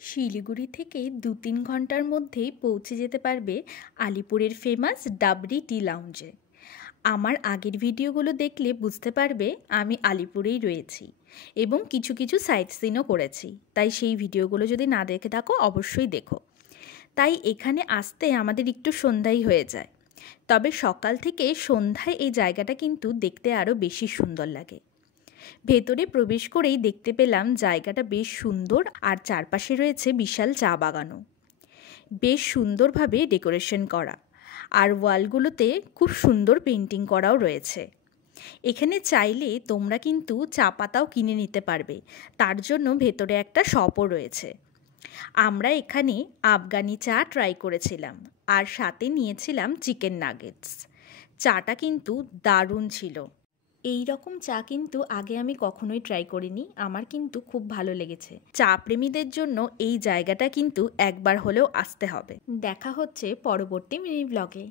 শিলিগুড়ি থেকে ২-৩ ঘন্টার মধ্যেই পৌঁছে যেতে পারবে আলিপুরের ফেমাস ডাবরি টি লাউঞ্জে। আমার আগের ভিডিওগুলো দেখলে বুঝতে পারবে আমি আলিপুরেই রয়েছি এবং কিছু কিছু সাইট সিনও করেছি, তাই সেই ভিডিওগুলো যদি না দেখে থাকো অবশ্যই দেখো। তাই এখানে আসতে আমাদের একটু সন্ধ্যাই হয়ে যায়, তবে সকাল থেকে সন্ধ্যায় এই জায়গাটা কিন্তু দেখতে আরও বেশি সুন্দর লাগে। ভেতরে প্রবেশ করেই দেখতে পেলাম জায়গাটা বেশ সুন্দর, আর চারপাশে রয়েছে বিশাল চা বাগানও। বেশ সুন্দরভাবে ডেকোরেশন করা, আর ওয়ালগুলোতে খুব সুন্দর পেন্টিং করাও রয়েছে। এখানে চাইলে তোমরা কিন্তু চা পাতাও কিনে নিতে পারবে, তার জন্য ভেতরে একটা শপও রয়েছে। আমরা এখানে আফগানি চা ট্রাই করেছিলাম, আর সাথে নিয়েছিলাম চিকেন নাগেটস। চাটা কিন্তু দারুণ ছিল। এই রকম চা কিন্তু আগে আমি কখনোই ট্রাই করিনি, আমার কিন্তু খুব ভালো লেগেছে। চা প্রেমীদের জন্য এই জায়গাটা কিন্তু একবার হলেও আসতে হবে। দেখা হচ্ছে পরবর্তী মিনি ব্লগে।